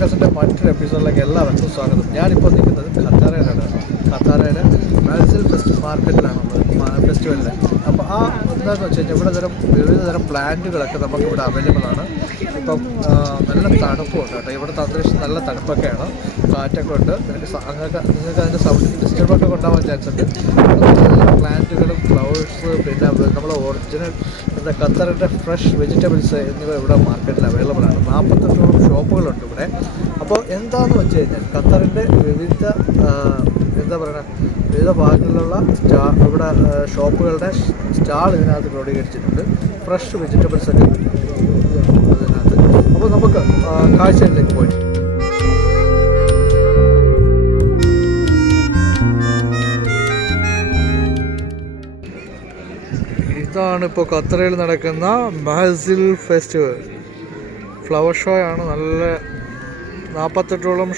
മാർക്കസിൻ്റെ മറ്റൊരു എപ്പിസോഡിലേക്ക് എല്ലാവർക്കും സ്വാഗതം. ഞാനിപ്പോൾ നിൽക്കുന്നത് ഖത്താറയിലാണ്. ഖത്താറയുടെ മഹസിൽ മാർക്കറ്റിലാണുള്ളത്, ഫെസ്റ്റിവലിൽ. അപ്പോൾ എന്താണെന്ന് വെച്ച് കഴിഞ്ഞാൽ ഇവിടെ വിവിധ തരം പ്ലാന്റുകളൊക്കെ നമുക്കിവിടെ അവൈലബിൾ ആണ്. ഇപ്പം നല്ല തണുപ്പുണ്ട് കേട്ടോ. ഇവിടുത്തെ അന്തരീക്ഷം നല്ല തണുപ്പൊക്കെയാണ്, കാറ്റൊക്കെ ഉണ്ട്. നിങ്ങൾക്ക് അതിൻ്റെ സൗണ്ട് ഡിസ്റ്റർബൊക്കെ ഉണ്ടാവാൻ ചാൻസ് ഉണ്ട്. പ്ലാന്റുകളും ഫ്ലവേഴ്സ്, പിന്നെ നമ്മൾ ഒറിജിനൽ ഖത്തറിൻ്റെ ഫ്രഷ് വെജിറ്റബിൾസ് എന്നിവ ഇവിടെ മാർക്കറ്റിൽ അവൈലബിൾ ആണ്. 48ഓളം ഷോപ്പുകളുണ്ട് ഇവിടെ. അപ്പോൾ എന്താണെന്ന് വെച്ച് കഴിഞ്ഞാൽ ഖത്തറിൻ്റെ വിവിധ വിവിധ ഭാഗങ്ങളിലുള്ള ഇവിടെ ഷോപ്പുകളുടെ സ്റ്റാൾ ഇതിനകത്ത് ക്രോഡീകരിച്ചിട്ടുണ്ട്. ഫ്രഷ് വെജിറ്റബിൾസ് ഒക്കെ ഇതിനകത്ത്. അപ്പോൾ നമുക്ക് കാഴ്ചയിലേക്ക് പോയി. ഇതാണ് ഇപ്പോൾ ഖത്തറയിൽ നടക്കുന്ന മഹസിൽ ഫെസ്റ്റിവൽ ഫ്ലവർ ഷോ ആണ്. നല്ല 48ഓളം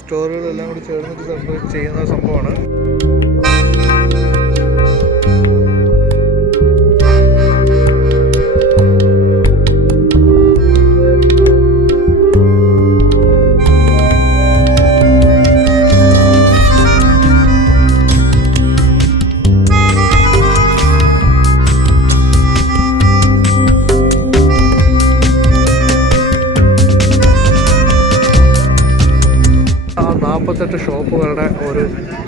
സ്റ്റോറുകളെല്ലാം കൂടി ചേർന്നിട്ട് ചെയ്യുന്ന സംഭവമാണ്. ഷോപ്പുകളുടെ ഒരു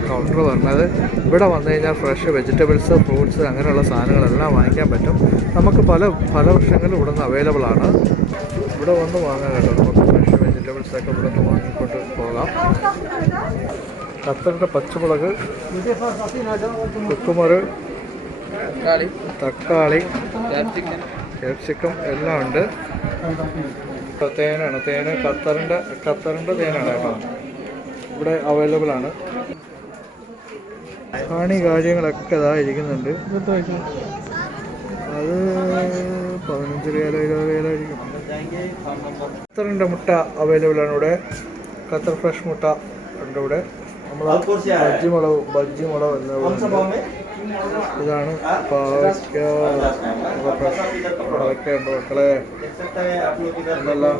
കൗണ്ടർ പറഞ്ഞത് ഇവിടെ വന്നു കഴിഞ്ഞാൽ ഫ്രഷ് വെജിറ്റബിൾസ്, ഫ്രൂട്ട്സ് അങ്ങനെയുള്ള സാധനങ്ങളെല്ലാം വാങ്ങിക്കാൻ പറ്റും. നമുക്ക് പല വർഷങ്ങളും ഇവിടെ നിന്ന് അവൈലബിൾ ആണ്. ഇവിടെ വന്ന് വാങ്ങാൻ കേട്ടോ. നമുക്ക് ഫ്രഷ് വെജിറ്റബിൾസൊക്കെ ഇവിടെ നിന്ന് വാങ്ങിക്കൊണ്ട് പോകാം. ഖത്തറിൻ്റെ പച്ചമുളക്, കുക്കുമർ, തക്കാളി, ക്യാപ്സിക്കം എല്ലാം ഉണ്ട്. തേനാണ്. ഖത്തറിൻ്റെ തേനാണ് കേട്ടോ ഇവിടെ അവൈലബിൾ ആണ്. കാര്യങ്ങളൊക്കെ ഇതാ ഇരിക്കുന്നുണ്ട്. അത് 15 റിയാലോ 20 റിയാലോ ആയിരിക്കും. ഖത്തറിൻ്റെ മുട്ട അവൈലബിൾ ആണ് ഇവിടെ. ഖത്തർ ഫ്രഷ് മുട്ട ഉണ്ട് ഇവിടെ. നമ്മൾ ബജ്ജി മുളക് എല്ലാം. ഇതാണ് പാവയ്ക്ക ഉണ്ട് മക്കളെ. എന്നെല്ലാം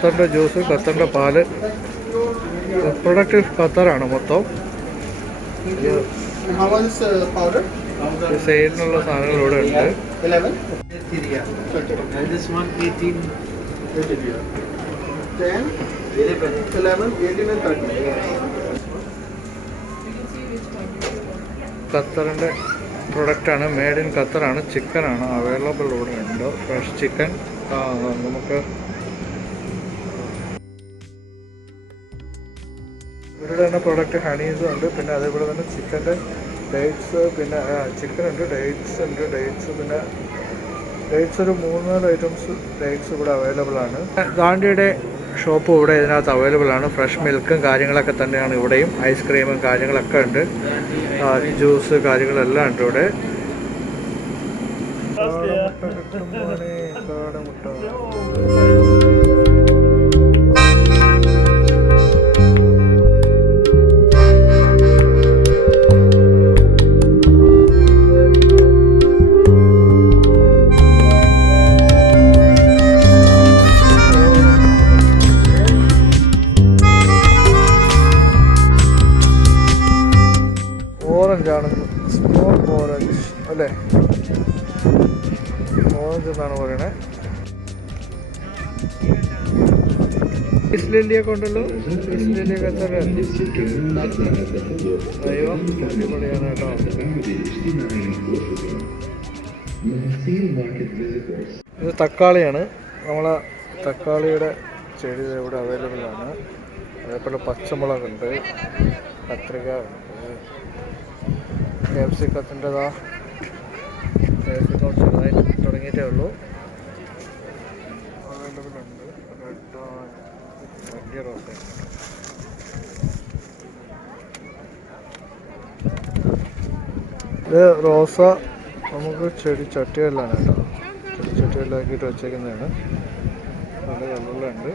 ഖത്തറിൻ്റെ ജ്യൂസ്, ഖത്തറിൻ്റെ പാല്, പ്രൊഡക്റ്റ് ഖത്തറാണ് മൊത്തം. സൈഡിനുള്ള സാധനങ്ങൾ ഇവിടെ ഉണ്ട്. ഖത്തറിൻ്റെ പ്രൊഡക്റ്റാണ്, മെയ്ഡ് ഇൻ ഖത്തറാണ്. ചിക്കനാണ് അവൈലബിൾ ഇവിടെ ഉണ്ട്. ഫ്രഷ് ചിക്കൻ നമുക്ക് ഇവരുടെ തന്നെ പ്രോഡക്റ്റ് ഹണീസും ഉണ്ട്. പിന്നെ അതേപോലെ തന്നെ ചിക്കൻ്റെ ഡേറ്റ്സ്, പിന്നെ ചിക്കൻ ഉണ്ട്, ഡേറ്റ്സ് ഉണ്ട്. പിന്നെ ഡേറ്റ്സ് ഒരു 3-4 ഐറ്റംസ് ഡേറ്റ്സ് ഇവിടെ അവൈലബിൾ ആണ്. ഗാന്ധിയുടെ ഷോപ്പ് ഇവിടെ ഇതിനകത്ത് അവൈലബിൾ ആണ്. ഫ്രഷ് മിൽക്കും കാര്യങ്ങളൊക്കെ തന്നെയാണ് ഇവിടെയും. ഐസ്ക്രീമും കാര്യങ്ങളൊക്കെ ഉണ്ട്. ജ്യൂസ് കാര്യങ്ങളെല്ലാം ഉണ്ട് ഇവിടെ. കാടമുട്ട ഓറഞ്ചാണ്, സ്മോൾ ഓറഞ്ച് അല്ലേ? ഓറഞ്ച് എന്നാണ് പറയണേ. ലില്ലിയൊക്കെ ഉണ്ടല്ലോ. ലില്ലിയൊക്കെ അയ്യോ അടിപൊളിയാണ് കേട്ടോ. ഇത് തക്കാളിയാണ്. നമ്മളെ തക്കാളിയുടെ ചെടി ഇവിടെ അവൈലബിൾ ആണ്. അതേപോലെ പച്ചമുളകുണ്ട്, കത്രിക ഉണ്ട്, ക്യാപ്സിക്കത്തിൻ്റെതാ ക്യാപ്സിക്കം ചെറുതായിട്ട് തുടങ്ങിയിട്ടേ ഉള്ളൂ. അവൈലബിൾ ഉണ്ട്. റെഡ് വലിയ റോസ. ഇത് റോസ നമുക്ക് ചെടി ചട്ടികളിലാണ് കേട്ടോ. ചെടി ചട്ടികളിലാക്കിയിട്ട് വെച്ചേക്കുന്നതാണ്. നല്ല കളറിലുണ്ട്.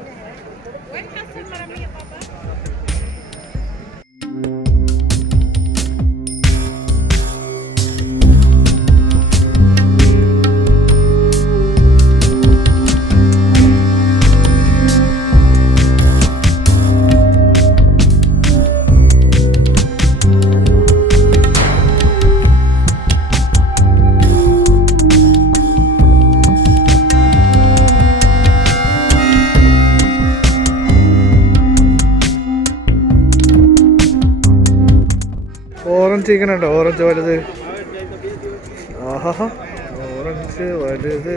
ഓറഞ്ച് ഇങ്ങനെ ഉണ്ടോ? ഓറഞ്ച് വലുത്. ആഹാ, ഓറഞ്ച് വലുത്.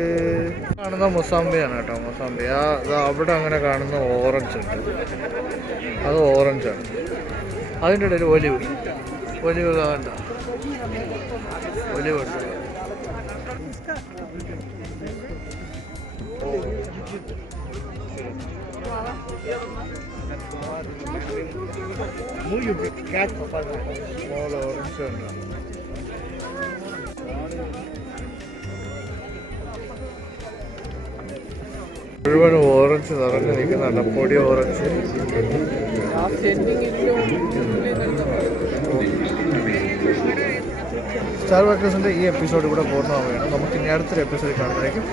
കാണുന്ന മുസാമ്പിയാണ് കേട്ടോ. മുസാമ്പി അവിടെ അങ്ങനെ കാണുന്ന ഓറഞ്ച് ഉണ്ട്. അത് ഓറഞ്ചാണ്. അതിൻ്റെ ഇടയിൽ ഒലിവ് കാണണ്ട. ഒലിവ് ഉണ്ട്. മുഴുവൻ ഓറഞ്ച് നിറഞ്ഞു നിൽക്കുന്ന അടപ്പൊടി ഓറഞ്ച്. സ്റ്റാർ വാക്കേഴ്സിൻ്റെ ഈ എപ്പിസോഡ് ഇവിടെ പൂർണ്ണമാവുകയാണ്. നമുക്ക് ഇനി അടുത്തൊരു എപ്പിസോഡിൽ കാണുമ്പോഴേക്കും